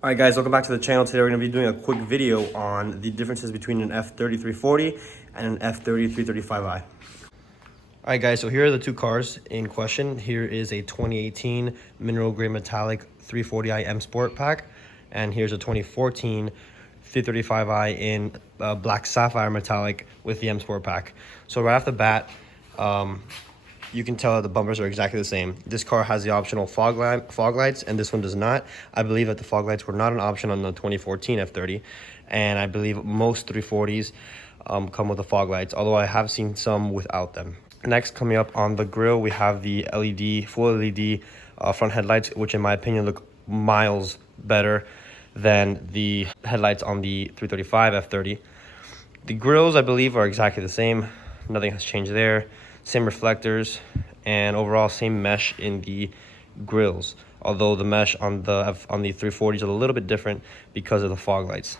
Alright guys, welcome back to the channel. Today we're going to be doing a quick video on the differences between an F30 340 and an F30 335i. Alright guys, so here are the two cars in question. Here is a 2018 mineral grey metallic 340i M Sport pack, and here's a 2014 335i in black sapphire metallic with the M Sport pack. So right off the bat, you can tell that the bumpers are exactly the same. This car has the optional fog lights, and this one does not. I believe that the fog lights were not an option on the 2014 F30, and I believe most 340s come with the fog lights, although I have seen some without them. Next, coming up on the grille, we have the full LED front headlights, which in my opinion look miles better than the headlights on the 335 F30. The grills, I believe, are exactly the same. Nothing has changed there. Same reflectors, and overall same mesh in the grills, although the mesh on the 340 is a little bit different because of the fog lights.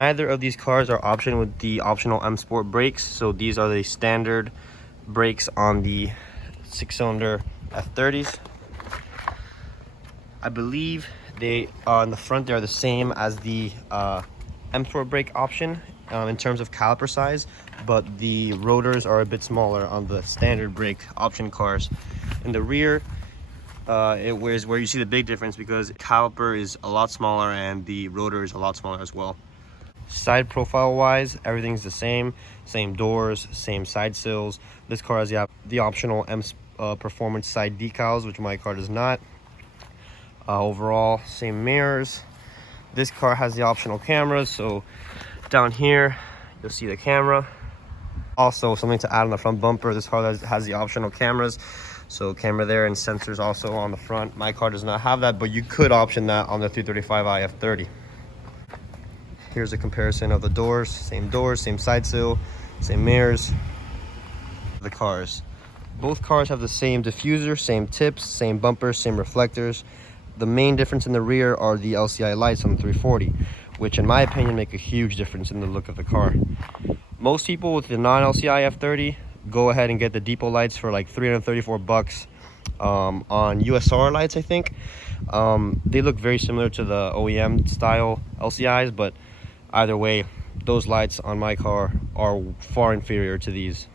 Neither of these cars are optioned with the optional M Sport brakes, so these are the standard brakes on the 6-cylinder F30s. I believe they on the front, they're the same as the M Sport brake option in terms of caliper size, but the rotors are a bit smaller on the standard brake option cars. In the rear, it was where you see the big difference, because caliper is a lot smaller and the rotor is a lot smaller as well. Side profile wise, everything's the same doors, same side sills. This car has the optional M performance side decals, which my car does not. Overall, same mirrors. This car has the optional cameras, so down here you'll see the camera. Also, something to add on the front bumper, this car has the optional cameras, so camera there and sensors also on the front. My car does not have that, but you could option that on the 335i F30. Here's a comparison of the doors, same side sill, same mirrors. The cars, both cars have the same diffuser, same tips, same bumpers, same reflectors. The main difference in the rear are the LCI lights on the 340, which in my opinion make a huge difference in the look of the car. Most people with the non-LCI F30 go ahead and get the depot lights for like 334 bucks on USR lights, I think. They look very similar to the OEM style LCIs, but either way, those lights on my car are far inferior to these.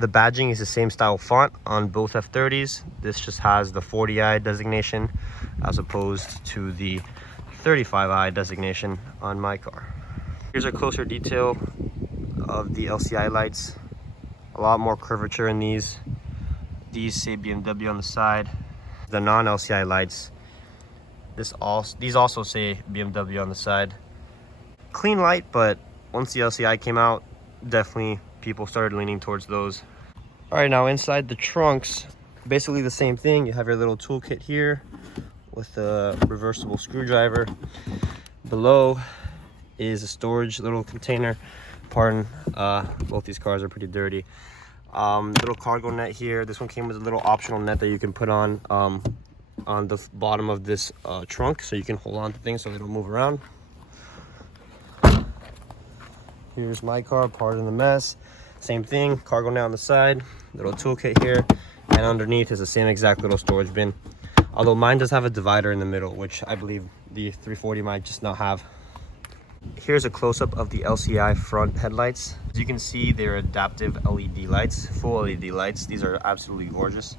The badging is the same style font on both F30s. This just has the 40i designation as opposed to the 35i designation on my car. Here's a closer detail of the LCI lights. A lot more curvature in these. These say BMW on the side. The non-LCI lights, these also say BMW on the side. Clean light, but once the LCI came out, definitely people started leaning towards those. All right, now inside the trunks, basically the same thing. You have your little toolkit here with a reversible screwdriver. Below is a storage little container. Pardon, both these cars are pretty dirty. Little cargo net here. This one came with a little optional net that you can put on the bottom of this trunk, so you can hold on to things so they don't move around. Here's my car, pardon the mess. Same thing, cargo net on the side, little toolkit here, and underneath is the same exact little storage bin. Although mine does have a divider in the middle, which I believe the 340 might just not have. Here's a close-up of the LCI front headlights. As you can see, they're adaptive LED lights, full LED lights. These are absolutely gorgeous.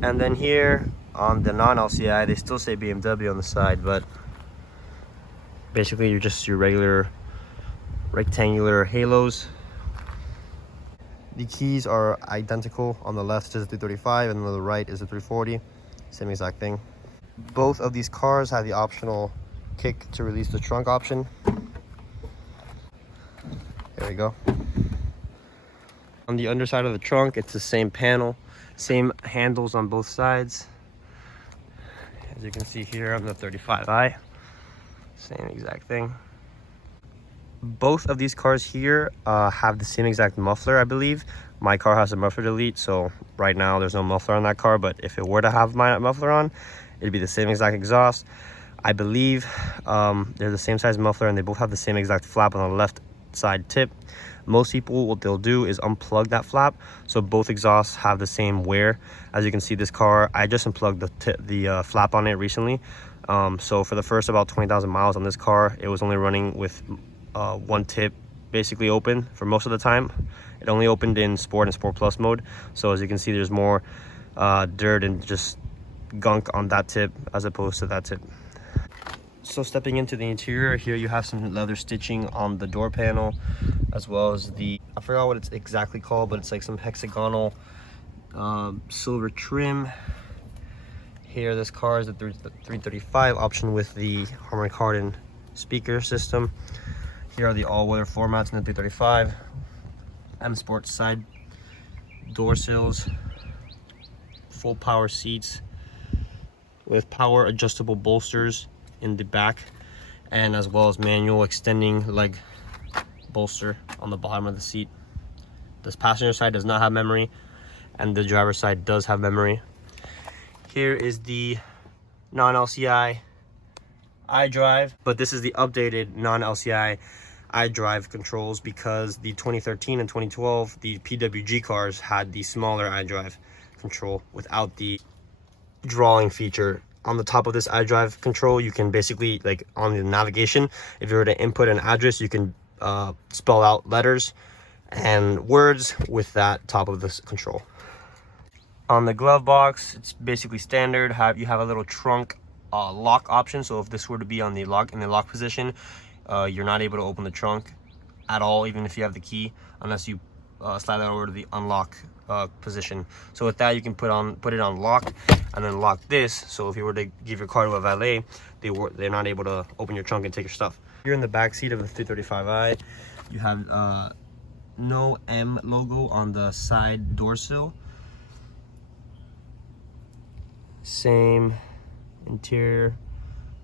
And then here on the non-LCI, they still say BMW on the side, but basically you're just your regular rectangular halos. The keys are identical. On the left is the 335 and on the right is the 340. Same exact thing. Both of these cars have the optional kick to release the trunk option. There we go. On the underside of the trunk, it's the same panel, same handles on both sides. As you can see here on the 35i, same exact thing. Both of these cars here have the same exact muffler, I believe. My car has a muffler delete, so right now there's no muffler on that car, but if it were to have my muffler on, it'd be the same exact exhaust. I believe they're the same size muffler, and they both have the same exact flap on the left side tip. Most people, what they'll do is unplug that flap, so both exhausts have the same wear. As you can see, this car, I just unplugged the flap on it recently. So for the first about 20,000 miles on this car, it was only running with one tip basically open for most of the time. It only opened in Sport and Sport Plus mode. So as you can see, there's more dirt and just gunk on that tip as opposed to that tip. So stepping into the interior, here you have some leather stitching on the door panel, as well as I forgot what it's exactly called, but it's like some hexagonal silver trim. Here, this car is the 335 option with the Harman Kardon speaker system. Here are the all-weather floor mats in the 335. M Sport side door sills, full power seats with power adjustable bolsters in the back, and as well as manual extending leg bolster on the bottom of the seat. This passenger side does not have memory, and the driver's side does have memory. Here is the non-LCI iDrive, but this is the updated non-LCI iDrive controls because the 2013 and 2012, the PWG cars had the smaller iDrive control without the drawing feature. On the top of this iDrive control, you can basically, like on the navigation, if you were to input an address, you can spell out letters and words with that top of this control. On the glove box, it's basically standard. You have a little trunk lock option, so if this were to be on the lock position, you're not able to open the trunk at all, even if you have the key, unless you slide that over to the unlock position. So with that, you can put it on lock and then lock this, so if you were to give your car to a valet, they're not able to open your trunk and take your stuff. Here in the back seat of the 335i, you have no M logo on the side door sill. Same interior,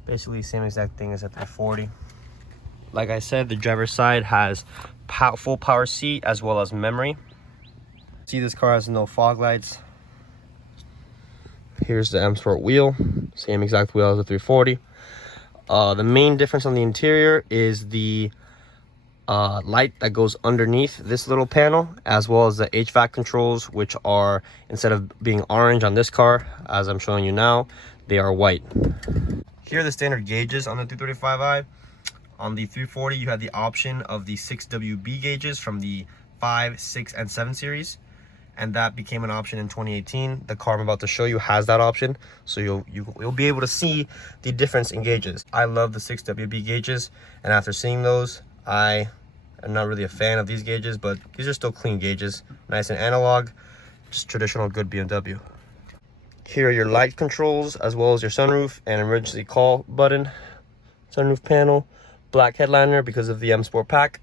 basically same exact thing as at 340. Like I said, the driver's side has full power seat as well as memory. See, this car has no fog lights. Here's the M Sport wheel, same exact wheel as the 340. The main difference on the interior is the light that goes underneath this little panel, as well as the HVAC controls, which are, instead of being orange on this car, as I'm showing you now, they are white. Here are the standard gauges on the 235i. On the 340, you have the option of the 6WB gauges from the 5, 6, and 7 series, and that became an option in 2018. The car I'm about to show you has that option, so you'll be able to see the difference in gauges. I love the 6WB gauges, and after seeing those, I'm not really a fan of these gauges, but these are still clean gauges, nice and analog, just traditional good BMW. Here are your light controls, as well as your sunroof and emergency call button, sunroof panel, black headliner because of the M Sport pack.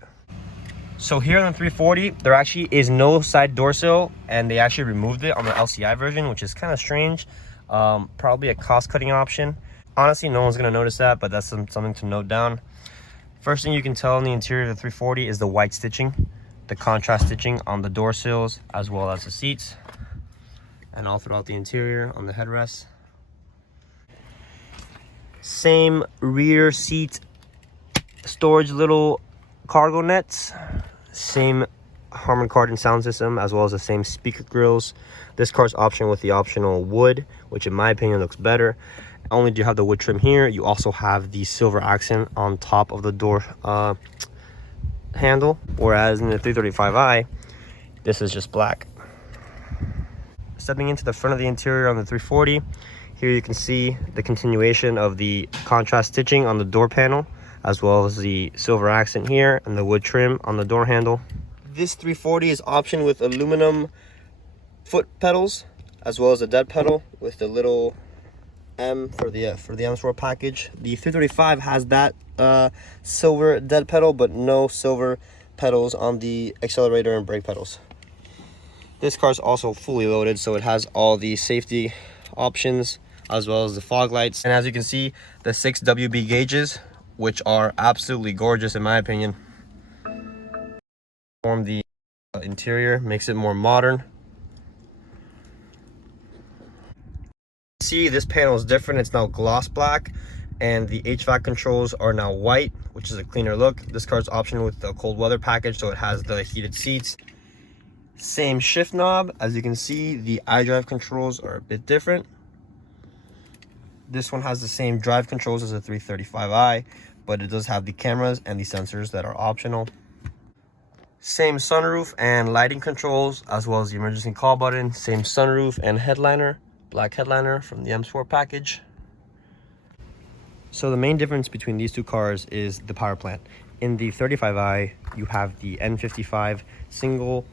So here on the 340, there actually is no side door sill, and they actually removed it on the LCI version, which is kind of strange. Probably a cost-cutting option. Honestly, no one's gonna notice that, but that's something to note down. First thing you can tell in the interior of the 340 is the white stitching, the contrast stitching on the door sills as well as the seats, and all throughout the interior on the headrests. Same rear seat storage little cargo nets, same Harman Kardon sound system, as well as the same speaker grills. This car's option with the optional wood, which in my opinion looks better. Not only do you have the wood trim here, you also have the silver accent on top of the door handle, whereas in the 335i, this is just black. Stepping into the front of the interior on the 340, here you can see the continuation of the contrast stitching on the door panel, as well as the silver accent here and the wood trim on the door handle. This 340 is optioned with aluminum foot pedals, as well as a dead pedal with the little M for the M Sport package. The 335 has that silver dead pedal, but no silver pedals on the accelerator and brake pedals. This car is also fully loaded, so it has all the safety options as well as the fog lights. And as you can see, the 6WB gauges, which are absolutely gorgeous in my opinion. Form the interior, makes it more modern. See, this panel is different. It's now gloss black, and the HVAC controls are now white, which is a cleaner look. This car's optioned with the cold weather package, so it has the heated seats. Same shift knob. As you can see, the iDrive controls are a bit different. This one has the same drive controls as a 335i, but it does have the cameras and the sensors that are optional. Same sunroof and lighting controls, as well as the emergency call button. Same sunroof and headliner, black headliner from the M Sport package. So the main difference between these two cars is the power plant. In the 35i, you have the N55 single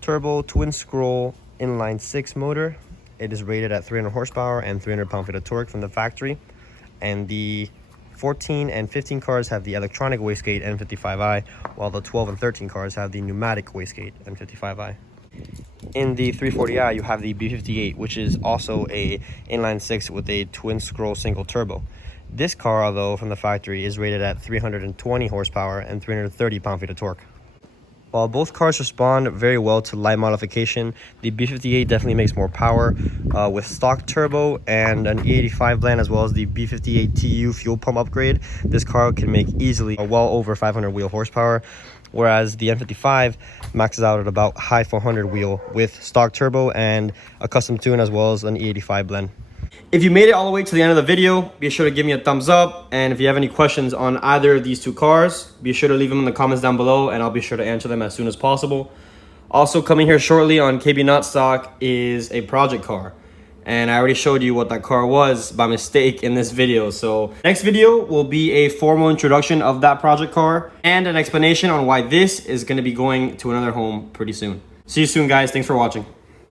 turbo twin scroll inline 6 motor. It is rated at 300 horsepower and 300 pound-feet of torque from the factory. And the 14 and 15 cars have the electronic wastegate N55i, while the 12 and 13 cars have the pneumatic wastegate N55i. In the 340i, you have the B58, which is also a inline 6 with a twin scroll single turbo. This car, although from the factory, is rated at 320 horsepower and 330 pound-feet of torque. While both cars respond very well to light modification, the B58 definitely makes more power with stock turbo and an E85 blend, as well as the B58 TU fuel pump upgrade. This car can make easily well over 500 wheel horsepower, whereas the N55 maxes out at about high 400 wheel with stock turbo and a custom tune, as well as an E85 blend. If you made it all the way to the end of the video, be sure to give me a thumbs up. And if you have any questions on either of these two cars, be sure to leave them in the comments down below, and I'll be sure to answer them as soon as possible. Also coming here shortly on KB Not Stock is a project car. And I already showed you what that car was by mistake in this video. So next video will be a formal introduction of that project car and an explanation on why this is going to be going to another home pretty soon. See you soon, guys. Thanks for watching.